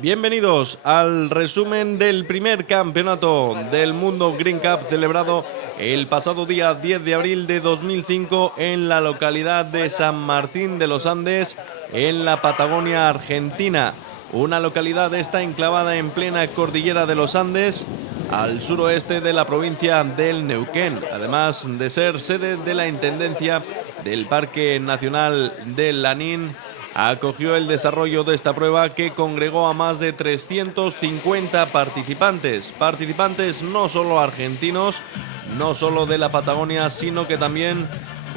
Bienvenidos al resumen del primer campeonato del mundo Green Cup celebrado el pasado día 10 de abril de 2005 en la localidad de San Martín de los Andes, en la Patagonia Argentina. Una localidad esta enclavada en plena cordillera de los Andes, al suroeste de la provincia del Neuquén, además de ser sede de la Intendencia del Parque Nacional del Lanín. Acogió el desarrollo de esta prueba que congregó a más de 350 participantes. Participantes no solo argentinos, no solo de la Patagonia, sino que también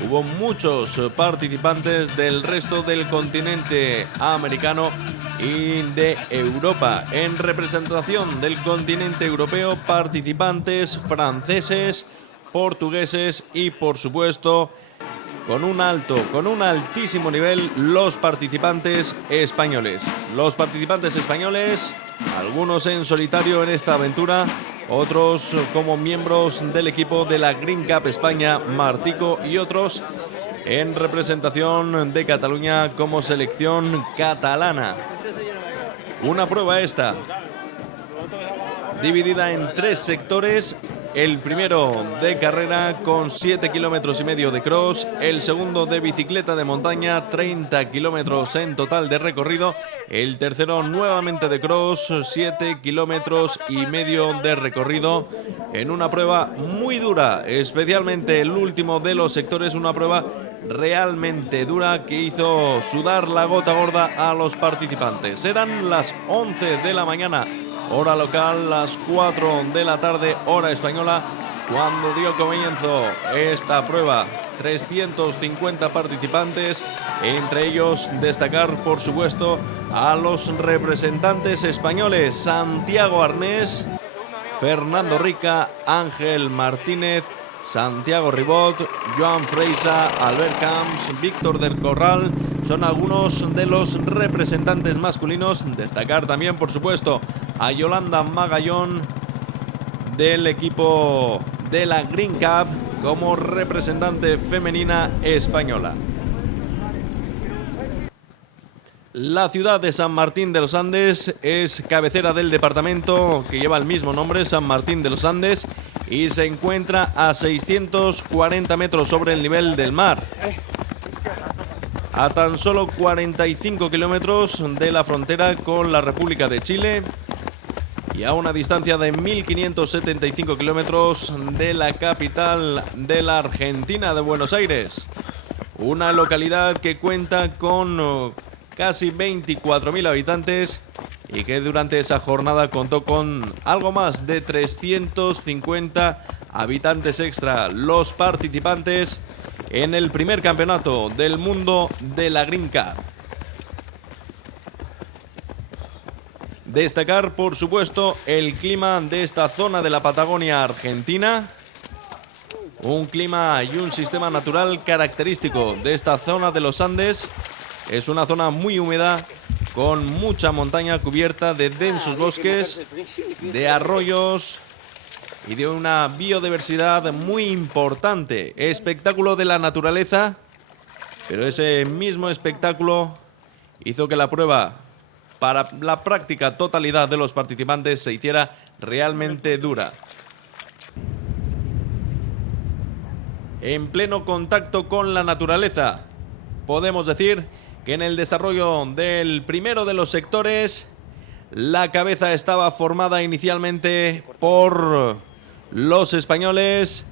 hubo muchos participantes del resto del continente americano y de Europa. En representación del continente europeo, participantes franceses, portugueses y, por supuesto, con un altísimo nivel, los participantes españoles. Los participantes españoles, algunos en solitario en esta aventura, otros como miembros del equipo de la Green Cup España, Martico, y otros en representación de Cataluña como selección catalana. Una prueba esta, dividida en 3 sectores. El primero de carrera con 7,5 kilómetros de cross, el segundo de bicicleta de montaña, 30 kilómetros en total de recorrido, el tercero nuevamente de cross, 7,5 kilómetros de recorrido, en una prueba muy dura, especialmente el último de los sectores, una prueba realmente dura que hizo sudar la gota gorda a los participantes. Eran las 11 de la mañana, hora local, las 4 de la tarde, hora española, cuando dio comienzo esta prueba. 350 participantes, entre ellos destacar, por supuesto, a los representantes españoles: Santiago Arnés, Fernando Rica, Ángel Martínez, Santiago Ribot, Joan Freisa, Albert Camps, Víctor del Corral. Son algunos de los representantes masculinos. Destacar también, por supuesto, a Yolanda Magallón del equipo de la Green Cup como representante femenina española. La ciudad de San Martín de los Andes es cabecera del departamento que lleva el mismo nombre, San Martín de los Andes, y se encuentra a 640 metros sobre el nivel del mar, a tan solo 45 kilómetros de la frontera con la República de Chile y a una distancia de 1.575 kilómetros de la capital de la Argentina, de Buenos Aires. Una localidad que cuenta con casi 24.000 habitantes y que durante esa jornada contó con algo más de 350 habitantes extra, los participantes en el primer campeonato del mundo de la Green Cup. Destacar, por supuesto, el clima de esta zona de la Patagonia Argentina. Un clima y un sistema natural característico de esta zona de los Andes. Es una zona muy húmeda, con mucha montaña cubierta de densos bosques, de arroyos y de una biodiversidad muy importante. Espectáculo de la naturaleza, pero ese mismo espectáculo hizo que la prueba para la práctica totalidad de los participantes se hiciera realmente dura. En pleno contacto con la naturaleza, podemos decir que en el desarrollo del primero de los sectores, la cabeza estaba formada inicialmente por los españoles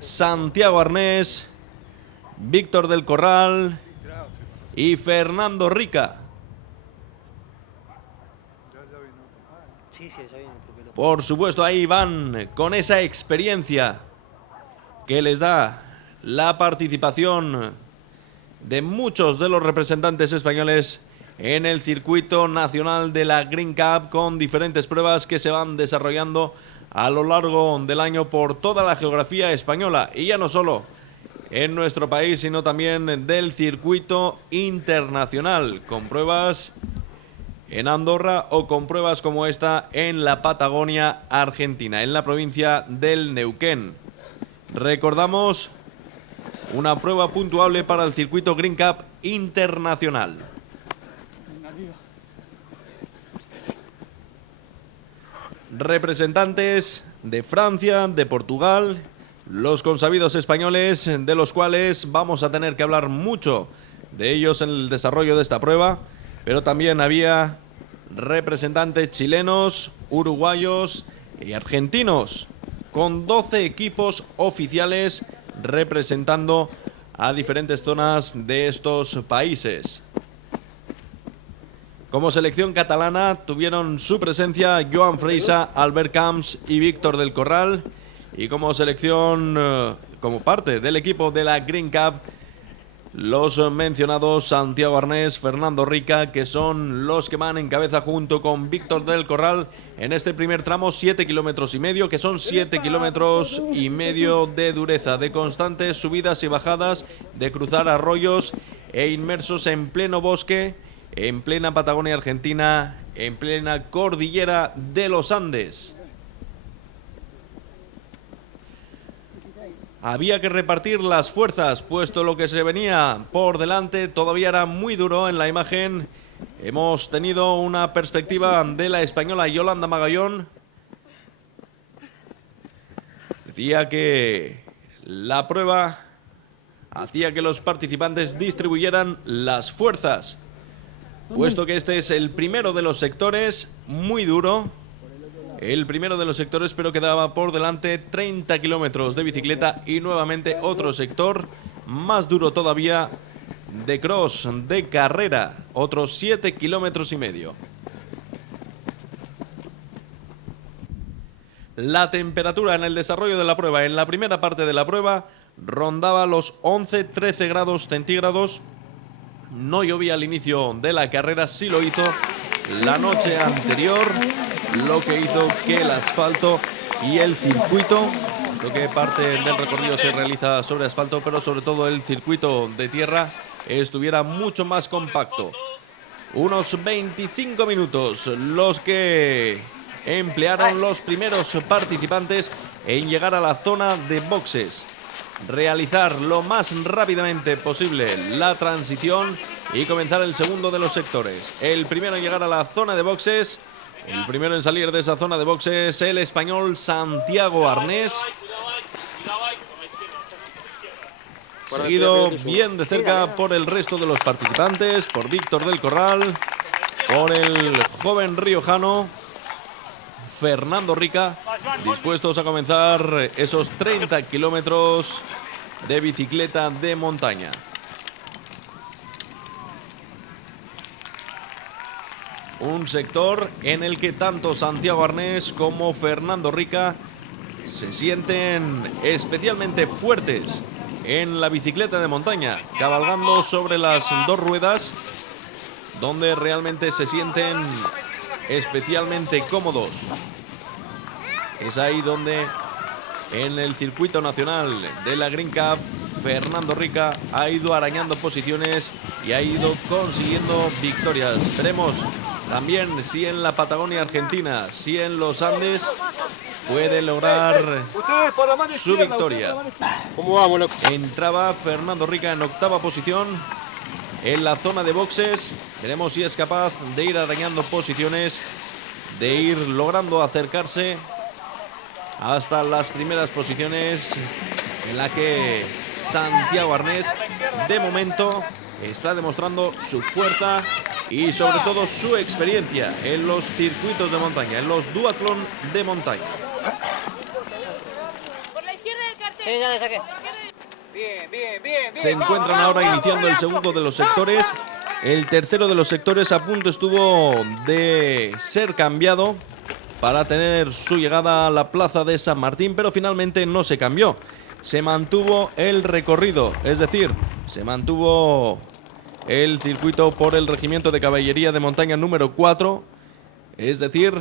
Santiago Arnés, Víctor del Corral y Fernando Rica. Por supuesto, ahí van con esa experiencia que les da la participación de muchos de los representantes españoles en el circuito nacional de la Green Cup, con diferentes pruebas que se van desarrollando a lo largo del año por toda la geografía española, y ya no solo en nuestro país, sino también del circuito internacional, con pruebas en Andorra o con pruebas como esta en la Patagonia Argentina, en la provincia del Neuquén. Recordamos, una prueba puntuable para el circuito Green Cup internacional. representantes de Francia, de Portugal, los consabidos españoles, de los cuales vamos a tener que hablar mucho de ellos en el desarrollo de esta prueba, pero también había representantes chilenos, uruguayos y argentinos, con 12 equipos oficiales representando a diferentes zonas de estos países. Como selección catalana tuvieron su presencia Joan Freisa, Albert Camps y Víctor del Corral, y como selección, como parte del equipo de la Green Cup, los mencionados Santiago Arnés, Fernando Rica, que son los que van en cabeza junto con Víctor del Corral en este primer tramo, 7,5 kilómetros, que son 7,5 kilómetros de dureza, de constantes subidas y bajadas, de cruzar arroyos e inmersos en pleno bosque, en plena Patagonia Argentina, en plena cordillera de los Andes. Había que repartir las fuerzas, puesto lo que se venía por delante todavía era muy duro. En la imagen hemos tenido una perspectiva de la española Yolanda Magallón. Decía que la prueba hacía que los participantes distribuyeran las fuerzas, puesto que este es el primero de los sectores, muy duro. El primero de los sectores, pero quedaba por delante 30 kilómetros de bicicleta y nuevamente otro sector más duro todavía de cross, de carrera, otros 7,5 kilómetros. La temperatura en el desarrollo de la prueba, en la primera parte de la prueba, rondaba los 11-13 grados centígrados. No llovía al inicio de la carrera, sí lo hizo la noche anterior, lo que hizo que el asfalto y el circuito, puesto que parte del recorrido se realiza sobre asfalto, pero sobre todo el circuito de tierra, estuviera mucho más compacto. Unos 25 minutos los que emplearon los primeros participantes en llegar a la zona de boxes, realizar lo más rápidamente posible la transición y comenzar el segundo de los sectores. El primero en llegar a la zona de boxes, el primero en salir de esa zona de boxes, el español Santiago Arnés, seguido bien de cerca por el resto de los participantes, por Víctor del Corral, por el joven riojano Fernando Rica, dispuestos a comenzar esos 30 kilómetros de bicicleta de montaña. Un sector en el que tanto Santiago Arnés como Fernando Rica se sienten especialmente fuertes en la bicicleta de montaña, cabalgando sobre las dos ruedas, donde realmente se sienten especialmente cómodos. Es ahí donde en el circuito nacional de la Green Cup Fernando Rica ha ido arañando posiciones y ha ido consiguiendo victorias. Veremos también si en la Patagonia Argentina, si en los Andes puede lograr su victoria. Entraba Fernando Rica en octava posición en la zona de boxes. Veremos si es capaz de ir arañando posiciones, de ir logrando acercarse hasta las primeras posiciones, en la que Santiago Arnés de momento está demostrando su fuerza y sobre todo su experiencia en los circuitos de montaña, en los duatlón de montaña. Por la izquierda del cartel. Sí, ya le saqué. Bien. Se encuentran ahora iniciando el segundo de los sectores. El tercero de los sectores a punto estuvo de ser cambiado para tener su llegada a la plaza de San Martín, pero finalmente no se cambió. Se mantuvo el recorrido, es decir, se mantuvo el circuito por el Regimiento de Caballería de Montaña número 4, es decir,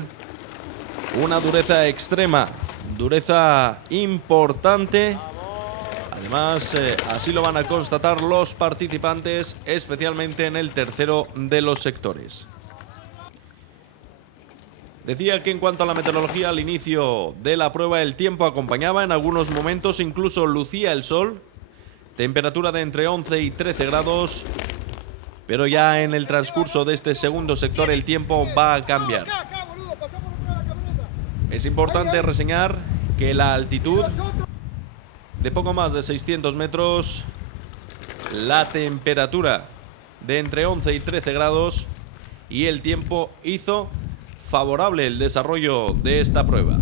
una dureza extrema, dureza importante. Además, así lo van a constatar los participantes, especialmente en el tercero de los sectores. Decía que en cuanto a la meteorología, al inicio de la prueba el tiempo acompañaba, en algunos momentos incluso lucía el sol, temperatura de entre 11 y 13 grados, pero ya en el transcurso de este segundo sector el tiempo va a cambiar. Es importante reseñar que la altitud de poco más de 600 metros, la temperatura de entre 11 y 13 grados y el tiempo hizo favorable el desarrollo de esta prueba.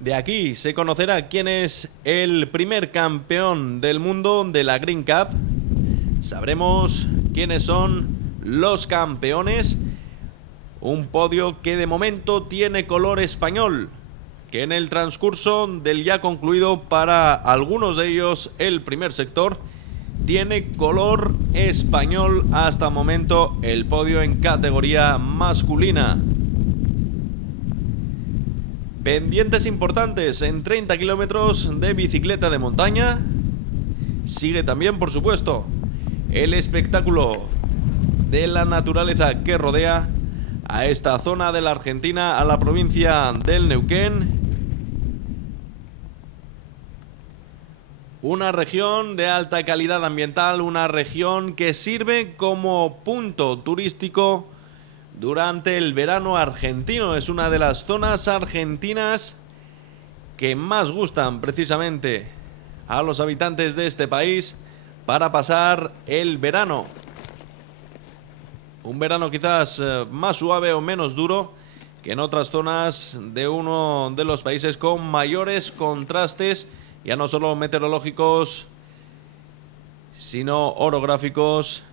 De aquí se conocerá quién es el primer campeón del mundo de la Green Cup. Sabremos quiénes son los campeones. Un podio que de momento tiene color español, que en el transcurso del ya concluido para algunos de ellos el primer sector tiene color español hasta el momento el podio en categoría masculina. Pendientes importantes en 30 kilómetros de bicicleta de montaña. Sigue también, por supuesto, el espectáculo de la naturaleza que rodea a esta zona de la Argentina, a la provincia del Neuquén. Una región de alta calidad ambiental, una región que sirve como punto turístico durante el verano argentino. Es una de las zonas argentinas que más gustan precisamente a los habitantes de este país para pasar el verano. Un verano quizás más suave o menos duro que en otras zonas de uno de los países con mayores contrastes, ya no solo meteorológicos, sino orográficos,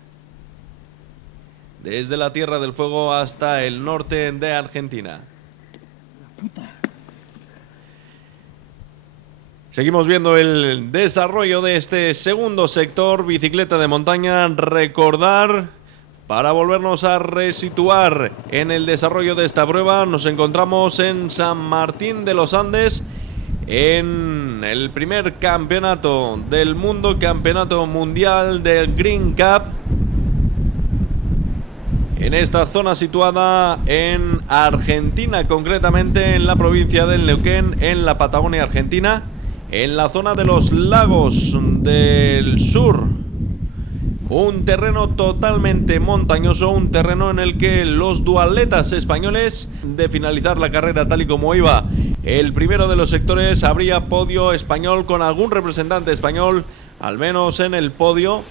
desde la Tierra del Fuego hasta el norte de Argentina. Seguimos viendo el desarrollo de este segundo sector, bicicleta de montaña. Recordar, para volvernos a resituar en el desarrollo de esta prueba, nos encontramos en San Martín de los Andes, en el primer campeonato del mundo, campeonato mundial del Green Cup, en esta zona situada en Argentina, concretamente en la provincia del Neuquén, en la Patagonia Argentina, en la zona de los lagos del sur. Un terreno totalmente montañoso, un terreno en el que los duatletas españoles, de finalizar la carrera tal y como iba el primero de los sectores, habría podio español con algún representante español, al menos en el podio.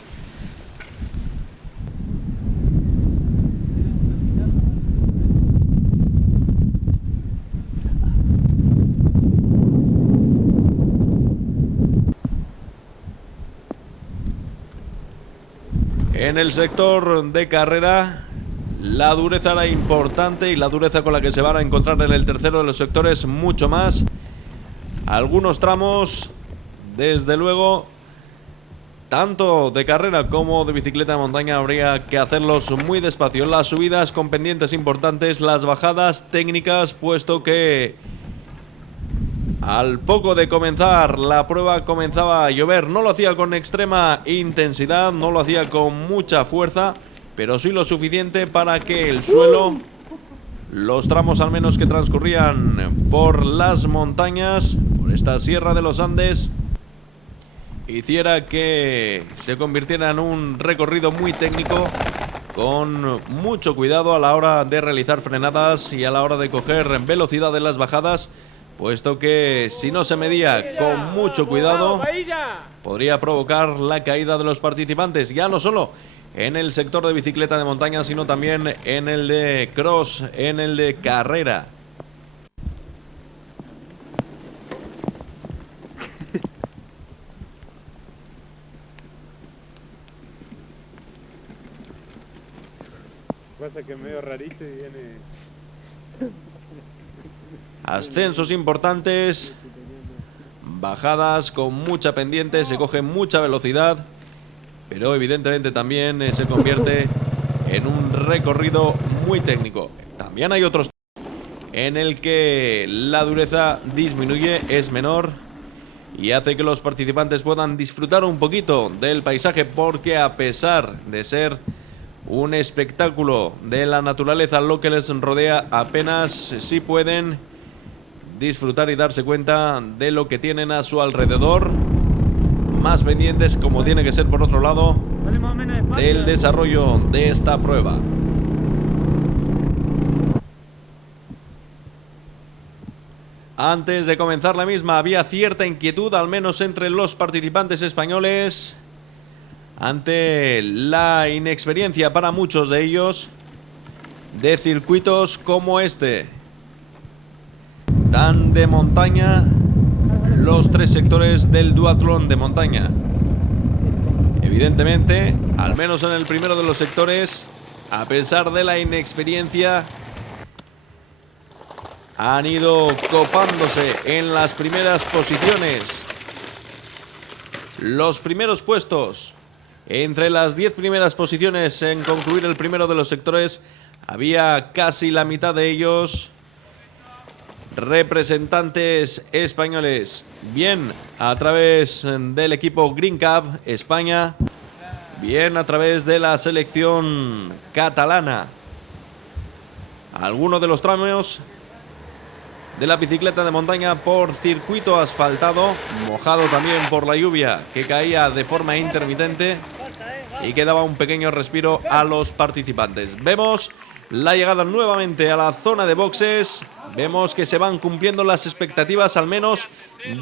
En el sector de carrera, la dureza era importante y la dureza con la que se van a encontrar en el tercero de los sectores mucho más. Algunos tramos, desde luego, tanto de carrera como de bicicleta de montaña, habría que hacerlos muy despacio. Las subidas con pendientes importantes, las bajadas técnicas, puesto que al poco de comenzar la prueba comenzaba a llover. No lo hacía con extrema intensidad, no lo hacía con mucha fuerza, pero sí lo suficiente para que el suelo, los tramos al menos que transcurrían por las montañas, por esta Sierra de los Andes, hiciera que se convirtiera en un recorrido muy técnico, con mucho cuidado a la hora de realizar frenadas y a la hora de coger velocidad en las bajadas, puesto que si no se medía con mucho cuidado podría provocar la caída de los participantes, ya no solo en el sector de bicicleta de montaña, sino también en el de cross, en el de carrera. Pasa que es medio rarito y viene... Ascensos importantes, bajadas con mucha pendiente, se coge mucha velocidad, pero evidentemente también se convierte en un recorrido muy técnico. También hay otros en el que la dureza disminuye, es menor y hace que los participantes puedan disfrutar un poquito del paisaje, porque a pesar de ser un espectáculo de la naturaleza lo que les rodea, apenas sí pueden disfrutar y darse cuenta de lo que tienen a su alrededor. Más pendientes, como tiene que ser por otro lado, del desarrollo de esta prueba. Antes de comenzar la misma había cierta inquietud, al menos entre los participantes españoles, ante la inexperiencia para muchos de ellos de circuitos como este, tan de montaña, los 3 sectores del duatlón de montaña. Evidentemente, al menos en el primero de los sectores, a pesar de la inexperiencia, han ido copándose en las primeras posiciones. Los primeros puestos, entre las 10 primeras posiciones en concluir el primero de los sectores, había casi la mitad de ellos representantes españoles, bien a través del equipo Green Cup España, bien a través de la selección catalana. Algunos de los tramos de la bicicleta de montaña por circuito asfaltado, mojado también por la lluvia que caía de forma intermitente y que daba un pequeño respiro a los participantes. Vemos la llegada nuevamente a la zona de boxes. Vemos que se van cumpliendo las expectativas, al menos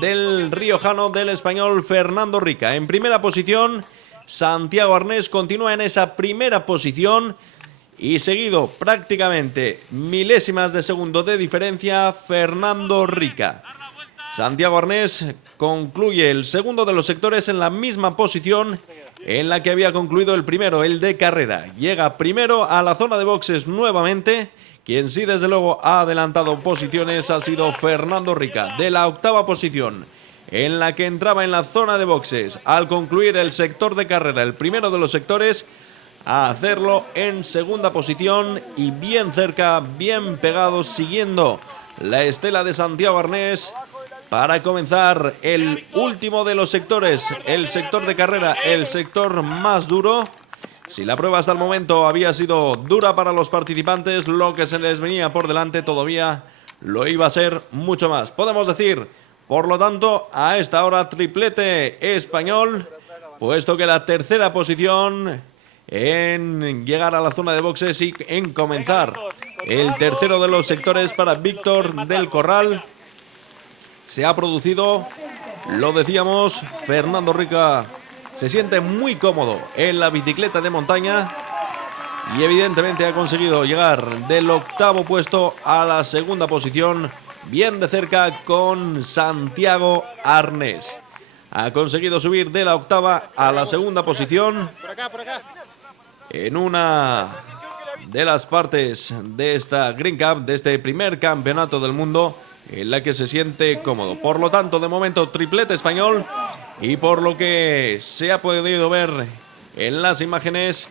del riojano, del español Fernando Rica. En primera posición, Santiago Arnés continúa en esa primera posición y seguido prácticamente milésimas de segundo de diferencia Fernando Rica. Santiago Arnés concluye el segundo de los sectores en la misma posición en la que había concluido el primero, el de carrera. Llega primero a la zona de boxes nuevamente. Quien sí desde luego ha adelantado posiciones ha sido Fernando Rica, de la octava posición en la que entraba en la zona de boxes al concluir el sector de carrera, el primero de los sectores, a hacerlo en segunda posición y bien cerca, bien pegado, siguiendo la estela de Santiago Arnés para comenzar el último de los sectores, el sector de carrera, el sector más duro. Si la prueba hasta el momento había sido dura para los participantes, lo que se les venía por delante todavía lo iba a ser mucho más. Podemos decir, por lo tanto, a esta hora triplete español, puesto que la tercera posición en llegar a la zona de boxes y en comenzar el tercero de los sectores para Víctor del Corral se ha producido. Lo decíamos, Fernando Rica se siente muy cómodo en la bicicleta de montaña y evidentemente ha conseguido llegar del octavo puesto a la segunda posición, bien de cerca con Santiago Arnés. Ha conseguido subir de la octava a la segunda posición en una de las partes de esta Green Cup, de este primer campeonato del mundo, en la que se siente cómodo. Por lo tanto, de momento, triplete español, y por lo que se ha podido ver en las imágenes,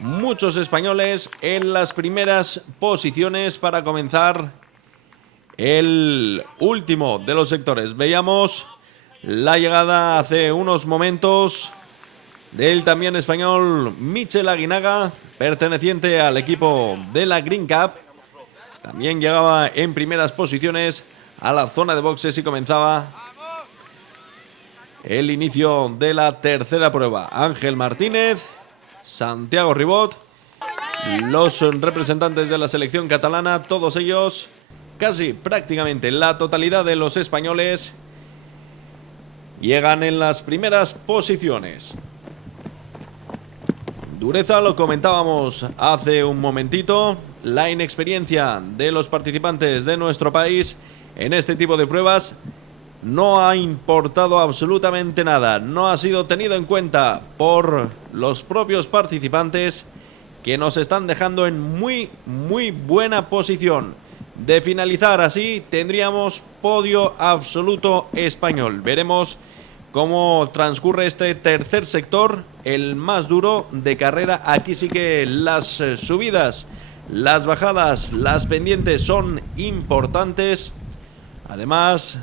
muchos españoles en las primeras posiciones para comenzar el último de los sectores. Veíamos la llegada hace unos momentos del también español Michel Aguinaga, perteneciente al equipo de la Green Cup. También llegaba en primeras posiciones a la zona de boxes y comenzaba el inicio de la tercera prueba. Ángel Martínez, Santiago Ribot, los representantes de la selección catalana, todos ellos, casi prácticamente la totalidad de los españoles, llegan en las primeras posiciones. Dureza, lo comentábamos hace un momentito, la inexperiencia de los participantes de nuestro país en este tipo de pruebas no ha importado absolutamente nada, no ha sido tenido en cuenta por los propios participantes, que nos están dejando en muy buena posición. De finalizar así, tendríamos podio absoluto español. Veremos cómo transcurre este tercer sector, el más duro de carrera. Aquí sí que las subidas, las bajadas, las pendientes son importantes. Además,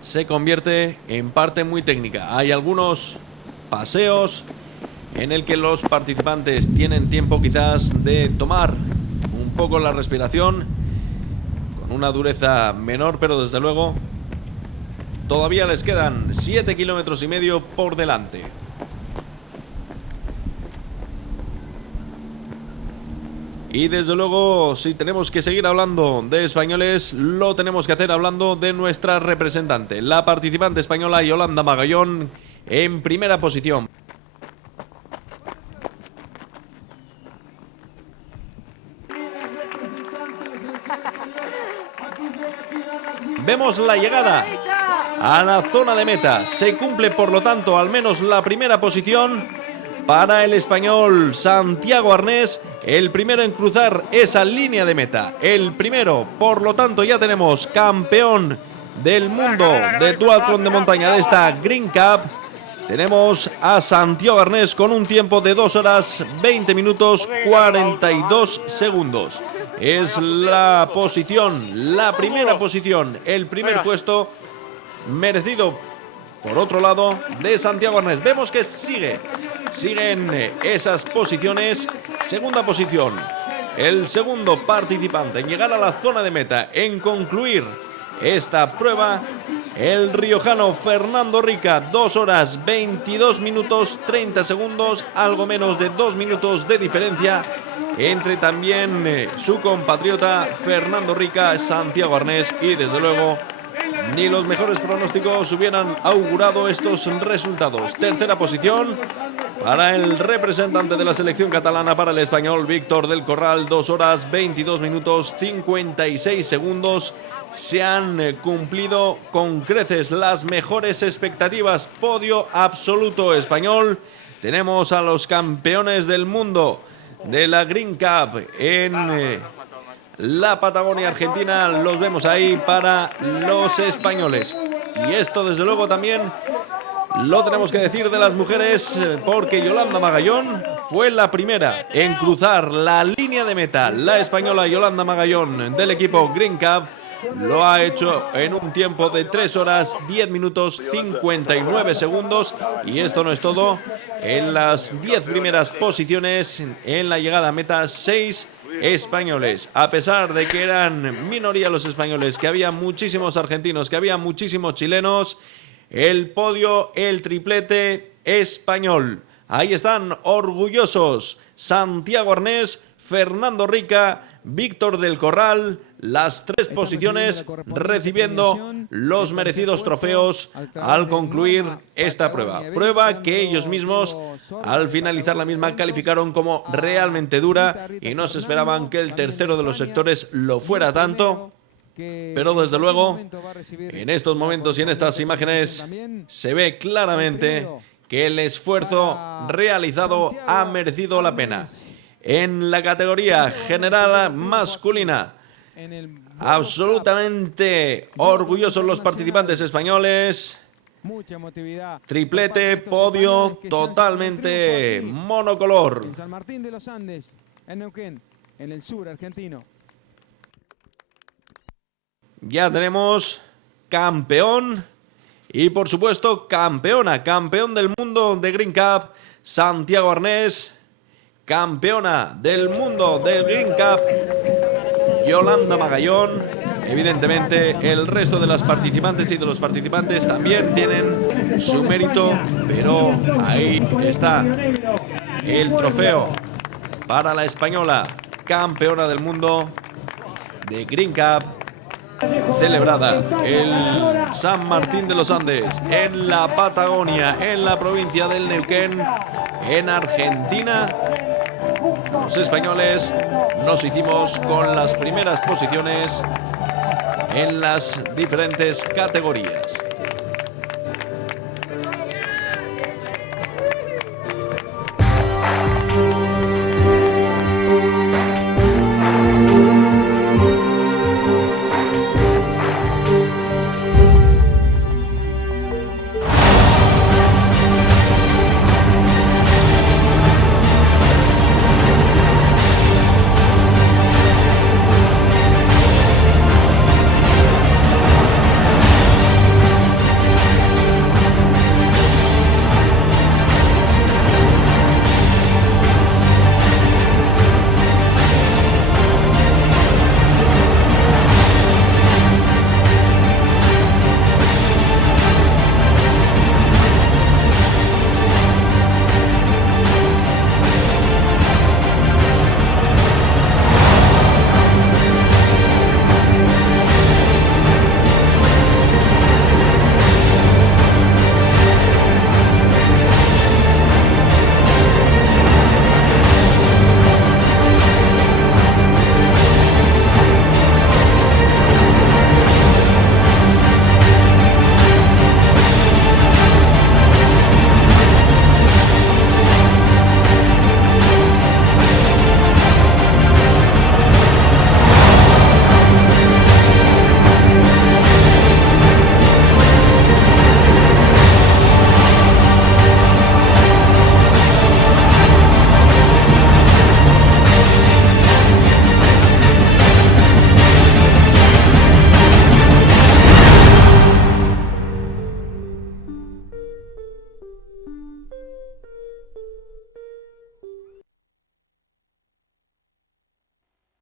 se convierte en parte muy técnica. Hay algunos paseos en el que los participantes tienen tiempo quizás de tomar un poco la respiración, con una dureza menor, pero desde luego todavía les quedan 7,5 kilómetros por delante. Y desde luego, si tenemos que seguir hablando de españoles, lo tenemos que hacer hablando de nuestra representante, la participante española Yolanda Magallón, en primera posición. Vemos la llegada a la zona de meta. Se cumple, por lo tanto, al menos la primera posición para el español Santiago Arnés, el primero en cruzar esa línea de meta. El primero, por lo tanto, ya tenemos campeón del mundo de duatlón de montaña de esta Green Cup. Tenemos a Santiago Arnés con un tiempo de 2 horas 20 minutos 42 segundos. Es la posición, la primera posición, el primer puesto merecido, por otro lado, de Santiago Arnés. Vemos que siguen esas posiciones. Segunda posición, el segundo participante en llegar a la zona de meta, en concluir esta prueba, el riojano Fernando Rica, 2 horas 22 minutos 30 segundos, algo menos de 2 minutos de diferencia entre también su compatriota Fernando Rica, Santiago Arnés, y desde luego ni los mejores pronósticos hubieran augurado estos resultados. Tercera posición para el representante de la selección catalana, para el español Víctor del Corral, 2 horas 22 minutos 56 segundos. Se han cumplido con creces las mejores expectativas. Podio absoluto español. Tenemos a los campeones del mundo de la Green Cup en la Patagonia Argentina. Los vemos ahí para los españoles. Y esto, desde luego, también lo tenemos que decir de las mujeres, porque Yolanda Magallón fue la primera en cruzar la línea de meta. La española Yolanda Magallón del equipo Green Cup lo ha hecho en un tiempo de 3 horas 10 minutos 59 segundos. Y esto no es todo. En las 10 primeras posiciones en la llegada a meta, 6 españoles. A pesar de que eran minoría los españoles, que había muchísimos argentinos, que había muchísimos chilenos, el podio, el triplete español. Ahí están orgullosos Santiago Arnés, Fernando Rica, Víctor del Corral, las 3 posiciones recibiendo los merecidos trofeos al concluir esta prueba. Prueba que ellos mismos, al finalizar la misma, calificaron como realmente dura y no se esperaban que el tercero de los sectores lo fuera tanto. Pero desde luego, en estos momentos y en estas imágenes se ve claramente que el esfuerzo realizado ha merecido la pena. En la categoría general masculina, absolutamente orgullosos los participantes españoles. Triplete, podio totalmente monocolor. En San Martín de los Andes, en Neuquén, en el sur argentino. Ya tenemos campeón y, por supuesto, campeona, campeón del mundo de Green Cup, Santiago Arnés. Campeona del mundo del Green Cup, Yolanda Magallón. Evidentemente, el resto de las participantes y de los participantes también tienen su mérito, pero ahí está el trofeo para la española, campeona del mundo de Green Cup, celebrada en San Martín de los Andes, en la Patagonia, en la provincia del Neuquén, en Argentina. Los españoles nos hicimos con las primeras posiciones en las diferentes categorías.